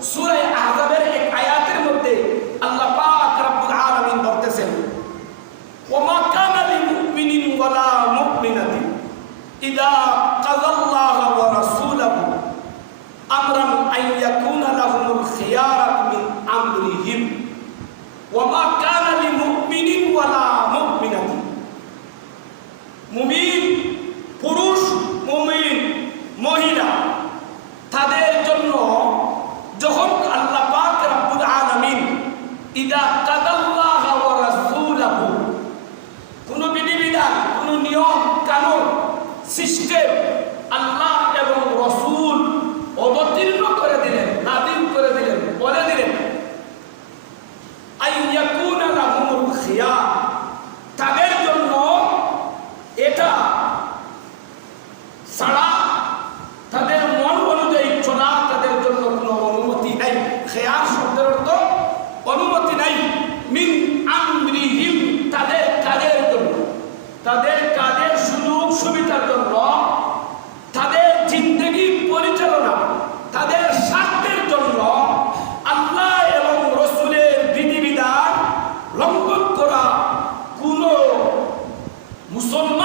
Surah Ahzab tidak O sono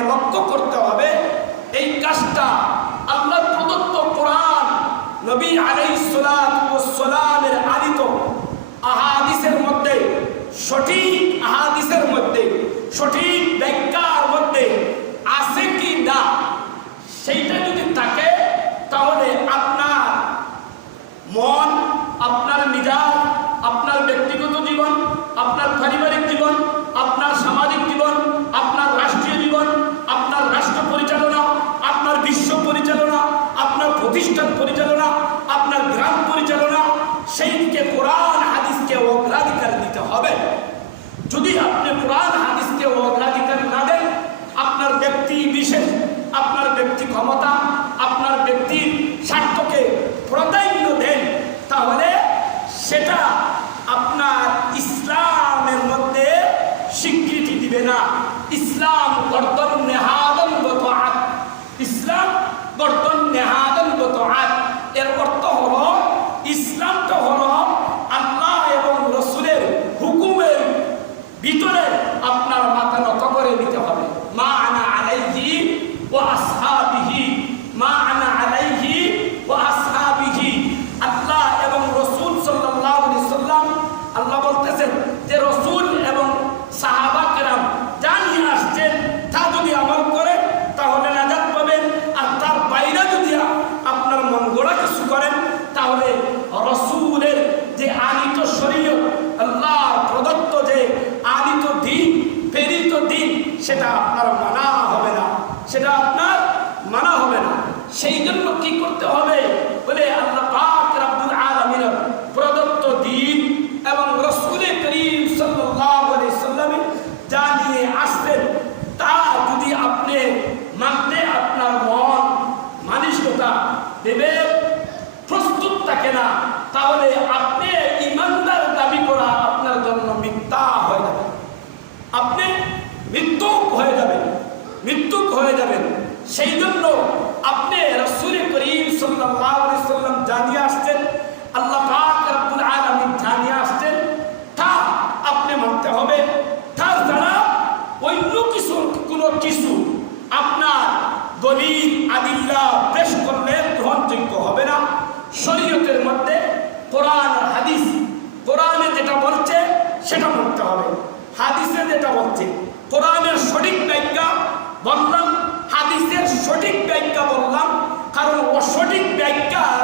আমাদেরকে লক্ষ্য করতে হবে। এই কাজটা আল্লাহ প্রদত্ত কোরআন নবী আলাই সোলাদের আদিত আহাদিসের মধ্যে, সঠিক আহাদিসের মধ্যে, সঠিক ব্যাখ্যার মধ্যে আছে কি না, সেইটা যদি প্রতিষ্ঠান পরিচালনা, আপনার গ্রাম পরিচালনা সেই দিকে কোরআন, হাদিসকে অগ্রাধিকার দিতে হবে। যদি আপনি কোরআন, হাদিসকে অগ্রাধিকার না দেন, আপনার ব্যক্তি বিশেষ, আপনার ব্যক্তি ক্ষমতা, আপনার ব্যক্তির হয়ে যাবেন। সেই জন্য আপনি রসুল করিম সাল্লাম জানিয়ে আসছেন, আল্লাহ জানিয়ে আসছেন, তা আপনি মানতে হবে। তার দ্বারা অন্য কিছু, কোনো কিছু আপনার দলিল আদিল্লা করলে গ্রহণযোগ্য হবে না। শরীয়তের মধ্যে কোরআন হাদিস, কোরআনে যেটা বলছে সেটা মানতে হবে। হাদিসে যেটা বলছে, কোরআনের সঠিক ব্যাখ্যা বন্যা সঠিক ব্যাখ্যা বললাম, কারণ অসঠিক ব্যাখ্যার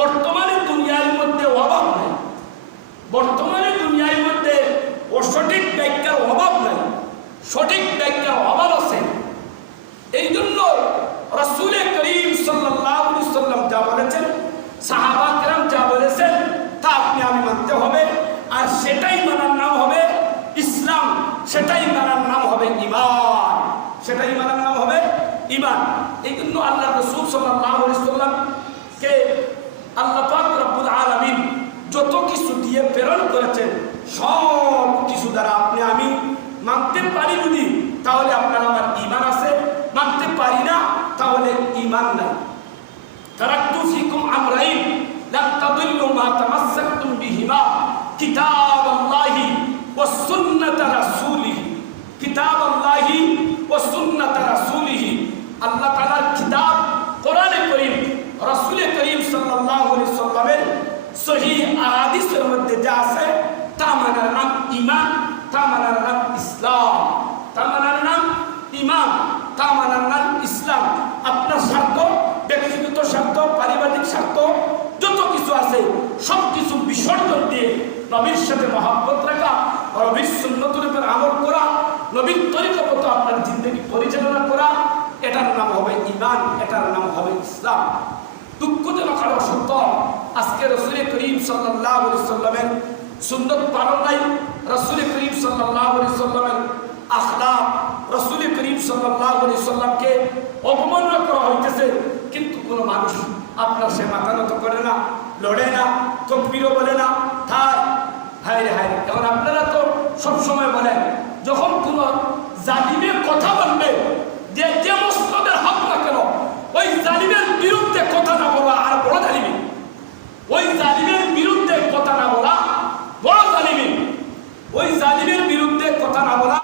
বর্তমানে দুনিয়ার মধ্যে অভাব নেই। বর্তমানে দুনিয়ার মধ্যে অসঠিক ব্যাখ্যার অভাব নেই। সঠিক ব্যাখ্যার অভাব আছে এই জন্য রসুলের করিম সাল্লাল্লাহু আলাইহি সাল্লাম যা বলেছেন সাহাবা কেরাম যা বলেছেন তা আপনি আমি মানতে হবে আর সেটাই মানার নাম হবে ইসলাম সেটাই মানার নাম হবে ইমান সেটাই মানার নাম হবে ইমান এই জন্য আল্লাহ রসুল সাল্লাল্লাহু আলাইহি সাল্লামকে আল্লাহ পাক রব্বুল আলামিন যত কিছু দিয়ে প্রেরণ করেছেন সব কিছু দ্বারা আপনি আমি মানতে পারি যদি তাহলে আপনার আমার ইমান আছে মানতে পারি না তাহলে ইমান নাই তারাক্তু ফিকুম আমরাইন লান তাদিল্লু মা তামাসসাকতুম বিহিমা কিতাব আল্লাহি ওয়া সুন্নাত রাসূলিহি কিতাব আল্লাহি ওয়া সুন্নাত রাসূলিহি আল্লাহ তাআলার কিতাব কোরআনে করিম রাসূলে করিম সাল্লাল্লাহু আলাইহি সাল্লামের আহাদিসের মধ্যে যা আছে, তা মানার নাম ইমান তা মানার নাম ইসলাম। তা মানার নাম ইমান তা মানার নাম ইসলাম। আপনার স্বার্থ, ব্যক্তিগত স্বার্থ, পারিবারিক স্বার্থ, যত কিছু আছে সব কিছু বিসর্জন দিয়ে নবীর সাথে মহাব্বত রাখা, নবীর সুন্নতের উপর আমল করা, নবীর তরিকা মতো আপনার জিন্দগি পরিচালনা করা, এটার নাম হবে ইমান, এটার নাম হবে ইসলাম। দুঃখজনক আর অসত্য। আজকে রসুল করিম সাল্লাহ সাল্লামের সুন্নত পালন নাই। রসুল করিম সাল্লাহ সাল্লামের আখলা রসুল করিম সাল্লাহ সাল্লামকে অপমাননা করা হইতেছে। কিন্তু কোনো মানুষ আপনার সে মাথা নত করে না, লড়ে না, তকবিরও বলে না। থাই হায় হায়। এখন আপনারা তো সবসময় বলেন, যখন কোনো বলবে